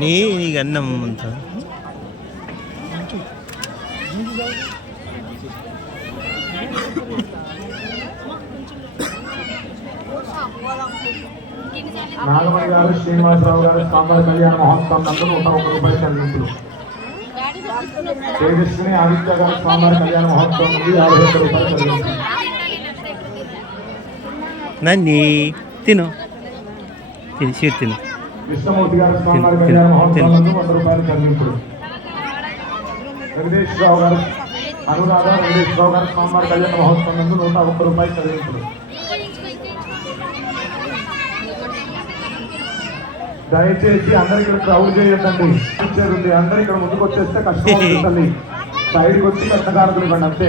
నీకు అన్నం అంతా నాగమణి గారు శ్రీనివాసరావు గారు సాంబార్ కళ్యాణ మహోత్సవం నందు 101 రూపాయలు చెల్లింపులు. తేజస్విని ఆదిత్య గారు సాంబార్ కళ్యాణ మహోత్సవం నుండి 51 రూపాయలు చెల్లింపులు. నన్ను తిను తిని తిను. కృష్ణమూర్తి గారు సాంబార్ కళ్యాణ మహోత్సవం నందు 100 రూపాయలు చెల్లింపులు. వెంకటేశ్వరరావు గారు అనురాధ వెంకటేశ్వరరావు గారు సాంబార్ కళ్యాణ మహోత్సవం నందు 101 రూపాయలు చెల్లింపులు. దయచేసి అందరు ఇక్కడ క్రౌడ్ చేయొద్దండి. అందరు ఇక్కడ ముందుకు వచ్చేస్తే కష్టం అవుతుంది. సైడ్కి వచ్చి కష్టకారకులు ఇవ్వండి అంతే.